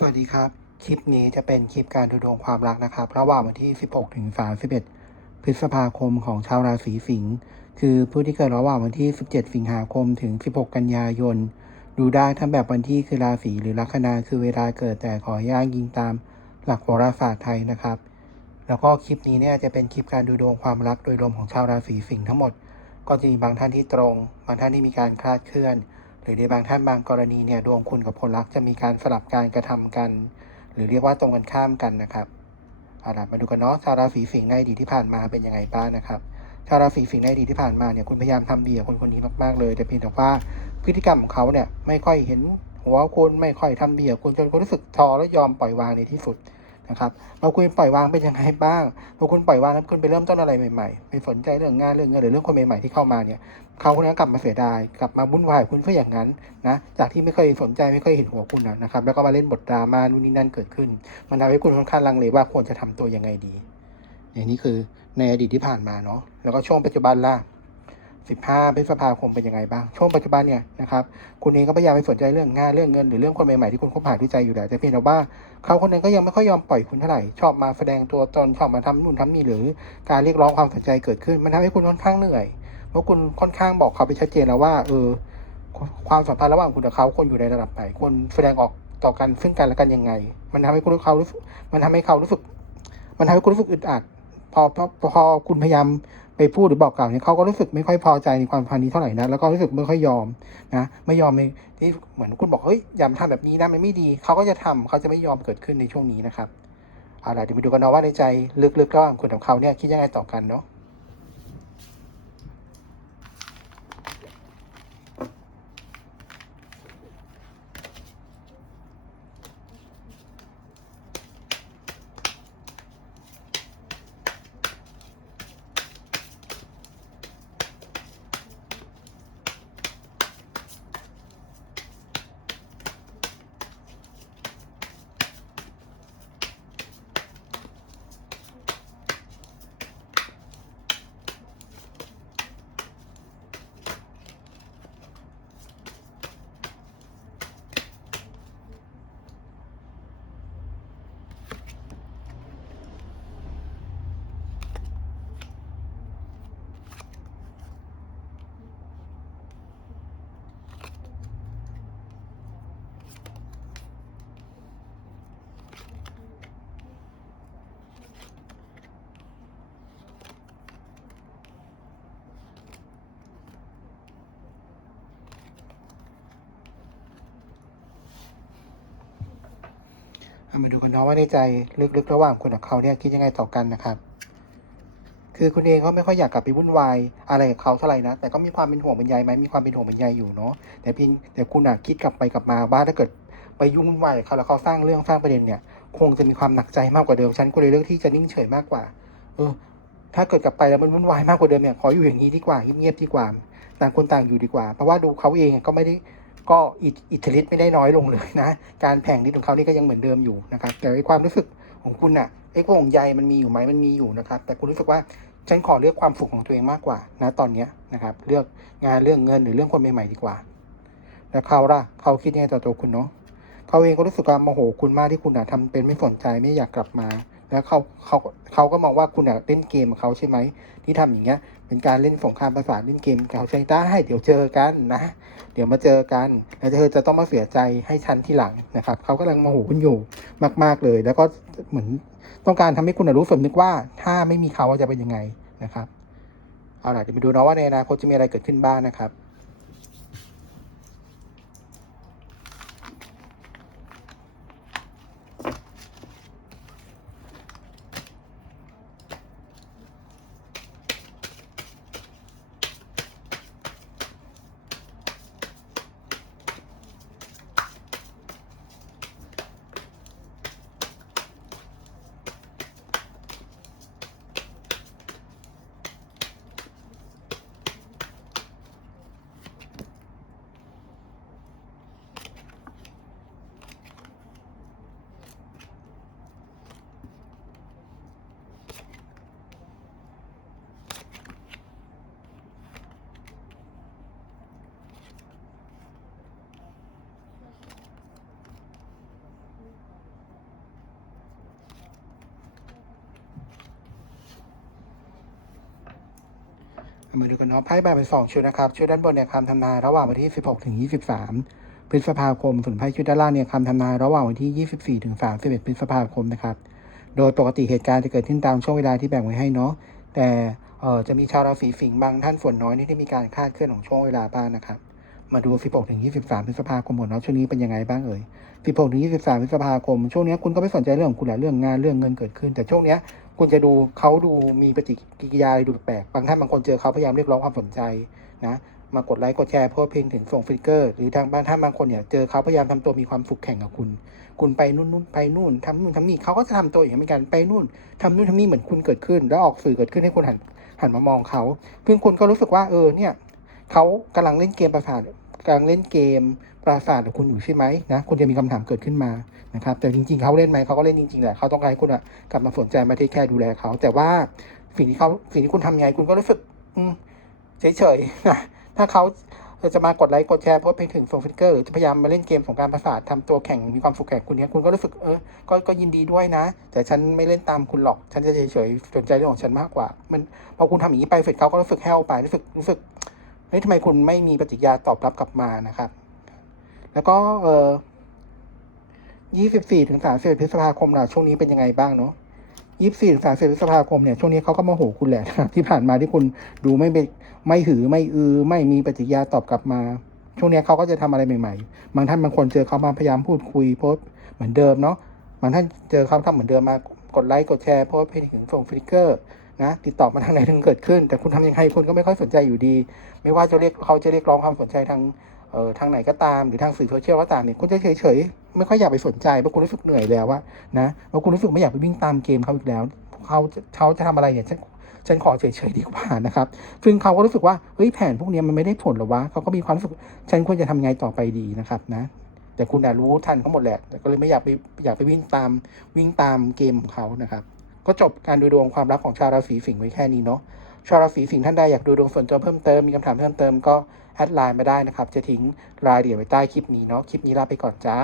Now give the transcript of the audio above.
สวัสดีครับ คลิปนี้จะเป็นคลิปการดูดวงความรักนะครับ ระหว่างวันที่ 16ถึง31 พฤษภาคมของชาวราศีสิงห์คือผู้ที่เกิดระหว่างวันที่ 17 สิงหาคมถึง 16 กันยายน ดูได้ทั้งแบบวันที่คือราศีหรือลัคนาคือเวลาเกิดแต่ขออย่างยิงตามหลักโหราศาสตร์ไทยนะครับ แล้วก็คลิปนี้เนี่ยจะเป็นคลิปการดูดวงความรักโดยรวมของชาวราศีสิงห์ทั้งหมด ก็จะมีบางท่านที่ตรง บางท่านที่มีการคลาดเคลื่อน หรือในบางท่านบางกรณีเนี่ยดวงคุณกับคนรักจะมีการสลับการกระทำกัน หรือเรียกว่าตรงกันข้ามกันนะครับเอาล่ะมาดูกันเนาะชาวราศีสิงห์ในอดีตที่ผ่านมาเป็นยังไงบ้างนะครับชาวราศีสิงห์ในอดีตที่ผ่านมาเนี่ยคุณพยายามทำดีกับคนคนนี้มากๆเลย แต่เพียงแต่ว่าพฤติกรรมของเขาเนี่ยไม่ค่อยเห็นหัวคุณไม่ค่อยทำดีกับคุณจนคุณรู้สึกท้อและยอมปล่อยวางในที่สุดนะครับเราคุณปล่อยวางเป็นยังไงบ้างพอคุณปล่อยวางแล้วคุณไปเริ่มต้นอะไรใหม่ๆไปสนใจเรื่องงานเรื่องเงินหรือเรื่องคนใหม่ๆที่เข้ามาเนี่ย เขาคนนั้นกลับมาเสียดายกลับมาวุ่นวายคุณเพื่ออย่างนั้นนะจากที่ไม่เคยสนใจไม่เคยเห็นหัวคุณนะครับ แล้วก็มาเล่นบทดราม่านู่นนี่นั่นเกิดขึ้น มันทำให้คุณค่อนข้างลังเลว่าควรจะทำตัวยังไงดี อย่างนี้คือในอดีตที่ผ่านมาเนาะแล้วก็ช่วงปัจจุบันล่ะ15พฤษภาคมเป็นยังไงบ้าง ช่วงปัจจุบันเนี่ยนะครับ คุณเองก็พยายามไปสนใจเรื่องงานเรื่องเงินหรือเรื่องคนใหม่ๆที่คุณคบหาด้วยใจอยู่แล้วแต่เพียงแต่ว่าเขาคนนั้นก็ยังไม่ค่อยยอมปล่อยคุณเท่าไหร่ ชอบมาแสดงตัวตนชอบมาทำนู่นทำนี่หรือการเรียกร้องความสนใจเกิดขึ้น มันทำให้คุณค่อนข้างเหนื่อย ราะคุณค่อนข้างบอกเขาไปชัดเจนแล้วว่า เออ ความสัมพันธ์ระหว่างคุณกับเขาควรอยู่ในระดับไหนควรแสดงออกต่อกันซึ่งกันและกันยังไง มันทำให้คุณเขารู้สึกมันทำให้เขารู้สึก มันทำให้คุณรู้สึกอึดอัดพอพอพอคุณพยายามไปพูดหรือบอกกล่าวเนี่ยเขาก็รู้สึกไม่ค่อยพอใจในความพันธ์นี้เท่าไหร่นะแล้วก็รู้สึกไม่ค่อยยอมนะไม่ยอมในที่เหมือนคุณบอกเฮ้ยอย่าทำแบบนี้นะมันไม่ดีเขาก็จะทำเขาจะไม่ยอมเกิดขึ้นในช่วงนี้นะครับเอาล่ะเดี๋ยวไปดูกันเนาะว่าในใจลึกๆระหว่างคุณกับเขาเนี่ยคิดยังไงต่อกันเนาะ เอามาดูกันเนาะว่าในใจลึกๆระหว่างคุณกับเขาเนี่ยคิดยังไงต่อกันนะครับ คือคุณเองก็ไม่ค่อยอยากกลับไปวุ่นวายอะไรกับเขาเท่าไหร่นะ แต่ก็มีความเป็นห่วงเป็นใยไหมมีความเป็นห่วงเป็นใยอยู่เนาะ แต่เพียงแต่คุณอะคิดกลับไปกลับมาว่าถ้าเกิดไปยุ่งวุ่นวายเขาแล้วเขาสร้างเรื่องสร้างประเด็นเนี่ย คงจะมีความหนักใจมากกว่าเดิม ฉันก็เลยเลือกที่จะนิ่งเฉยมากกว่า เออ ถ้าเกิดกลับไปแล้วมันวุ่นวายมากกว่าเดิมเนี่ย ขออยู่อย่างนี้ดีกว่า เงียบๆดีกว่า ต่างคนต่างอยู่ดีกว่า เพราะว่าดูเขาเองก็ไม่ได้ ก็อิทธิฤทธิ์ไม่ได้น้อยลงเลยนะ การแผงฤทธิ์ของเขานี่ก็ยังเหมือนเดิมอยู่นะครับ แต่ไอความรู้สึกของคุณน่ะไอ้ห่วงใยมันมีอยู่ไหมมันมีอยู่นะครับ แต่คุณรู้สึกว่าฉันขอเลือกความสุขของตัวเองมากกว่านะตอนนี้นะครับ เลือกงานเรื่องเงินหรือเรื่องคนใหม่ๆดีกว่า แล้วเขาล่ะเขาคิดยังไงต่อตัวคุณเนาะเขาเองก็รู้สึกว่าโมโหคุณมากที่คุณน่ะทำเป็นไม่สนใจไม่อยากกลับมา แล้วเขาเขาเขาก็มองว่าคุณน่ะเล่นเกมเขาใช่ไหมที่ทำอย่างเงี้ย เป็นการเล่นสงครามประสาเล่นเกมเขาใช้ได้เดี๋ยวเจอกันนะ เดี๋ยวมาเจอกันแล้วเธอจะต้องมาเสียใจให้ฉันที่หลังนะครับเขากำลังโมโหคุณอยู่มาก ๆเลย แล้วก็เหมือนต้องการทำให้คุณรู้สำนึกว่า ถ้าไม่มีเขาจะเป็นยังไงนะครับเอาล่ะเดี๋ยวไปดูเนาะว่าในอนาคตจะมีอะไรเกิดขึ้นบ้างนะครับ มาดูกันเนาะไพ่ใบเป็นสองชุดนะครับ ชุดด้านบนเนี่ยคำทำนายระหว่างวันที่ 16ถึง23 พฤษภาคม ส่วนไพ่ชุดด้านล่างเนี่ยคำทำนายระหว่างวันที่ 24ถึง31 พฤษภาคมนะครับ โดยปกติเหตุการณ์จะเกิดขึ้นตามช่วงเวลาที่แบ่งไว้ให้เนาะ แต่เออจะมีชาวราศีสิงห์บางท่านส่วนน้อยนี่ที่มีการคาดเคลื่อนของช่วงเวลาบ้างนะครับมาดู 16 ถึง 23 พฤษภาคมหมดเนาะช่วงนี้เป็นยังไงบ้างเอ่ย 16 ถึง 23 พฤษภาคม ช่วงเนี้ยคุณก็ไม่สนใจเรื่องของคุณแหละเรื่องงานเรื่องเงินเกิดขึ้น แต่ช่วงเนี้ย คุณจะดูเขาดูมีปฏิกิริยาอะไรดูแปลกๆบางท่านบางคนเจอเขาพยายามเรียกร้องความสนใจนะมากดไลค์กดแชร์โพสต์เพลงถึงส่งฟิกเกอร์หรือทางบานท่านบางคนเนี่ยเจอเขาพยายามทำตัวมีความสุขแข่งกับคุณ คุณไปนู่นนู่นไปนู่นทำนู่นทำนี่เขาก็จะทำตัวอย่างเหมือนกันไปนู่นทำนู่นทำนี่เหมือนคุณเกิดขึ้น แล้วออกสื่อเกิดขึ้นให้คุณหันหันมามองเขาเพื่อคุณก็รู้สึกว่าเออเนี่ยเขากำลังเล่นเกมประสาท กำลังเล่นเกมประสาทกับคุณอยู่ใช่ไหมนะคุณจะมีคำถามเกิดขึ้นมานะครับแต่จริงๆเขาเล่นไหมเขาก็เล่นจริงๆแหละเขาต้องการให้คุณอะกลับมาสนใจมาเทคแคร์ดูแลเขา แต่ว่าสิ่งที่เขาสิ่งที่คุณทำไง คุณก็รู้สึกเฉยๆนะถ้าเขาจะมากดไลค์กดแชร์โพสต์เพลงถึงส่งฟิกเกอร์หรือจะพยายามมาเล่นเกมของการประสาททำตัวแข่งมีความสุขแข่งคุณเนี้ยคุณก็รู้สึกเออก็ก็ยินดีด้วยนะ แต่ฉันไม่เล่นตามคุณหรอก ฉันจะเฉยๆสนใจเรื่องของฉันมากกว่า มันพอคุณทำอย่างนี้ไปเสร็จเขาก็รู้สึกแห้วไปรู้สึกรู้สึก เฮ้ยทำไมคุณไม่มีปฏิกิริยาตอบรับกลับมานะครับ แล้วก็เออยี่สิบสี่ถึงสามสิบพฤษภาคมล่ะช่วงนี้เป็นยังไงบ้างเนาะยี่สิบสี่ถึงสามสิบพฤษภาคมเนี่ยช่วงนี้เขาก็โมโหคุณแหละครับที่ผ่านมาที่คุณดูไม่เป็นไม่หือไม่อือ ไม่มีปฏิกิริยาตอบกลับมา ช่วงนี้เขาก็จะทำอะไรใหม่ๆ บางท่านบางคนเจอเขามาพยายามพูดคุยโพสเหมือนเดิมเนาะบางท่านเจอเขาทำเหมือนเดิมมากดไลค์กดแชร์โพสเพจถึงส่งฟลิกเกอร์ นะติดต่อมาทางไหนถึงเกิดขึ้น แต่คุณทำยังไงคุณก็ไม่ค่อยสนใจอยู่ดี ไม่ว่าจะเรียกเขาจะเรียกร้องความสนใจทางเอ่อทางไหนก็ตามหรือทางสื่อโซเชียลก็ตามเนี่ยคุณจะเฉยๆไม่ค่อยอยากไปสนใจเพราะคุณรู้สึกเหนื่อยแล้วว่านะเพราะคุณรู้สึกไม่อยากไปวิ่งตามเกมเขาอีกแล้วเขาเขาจะทำอะไรเนี่ยฉันฉันขอเฉยๆดีกว่านะครับซึ่งเขาก็รู้สึกว่าเฮ้ยแผนพวกนี้มันไม่ได้ผลหรอวะเขาก็มีความรู้สึกฉันควรจะทำไงต่อไปดีนะครับนะแต่คุณรู้ทันเขาหมดแหละแต่ก็เลยไม่อยากไปอยากไปวิ่งตามวิ่งตามเกมของเขานะครับ ก็จบการดูดวงความรักของชาวราศีสิงห์ไว้แค่นี้เนาะชาวราศีสิงห์ท่านใดอยากดูดวงส่วนตัวเพิ่มเติมมีคำถามเพิ่มเติมก็แอดไลน์มาได้นะครับ จะทิ้งรายละเอียดไว้ใต้คลิปนี้เนาะคลิปนี้ลาไปก่อนจ้า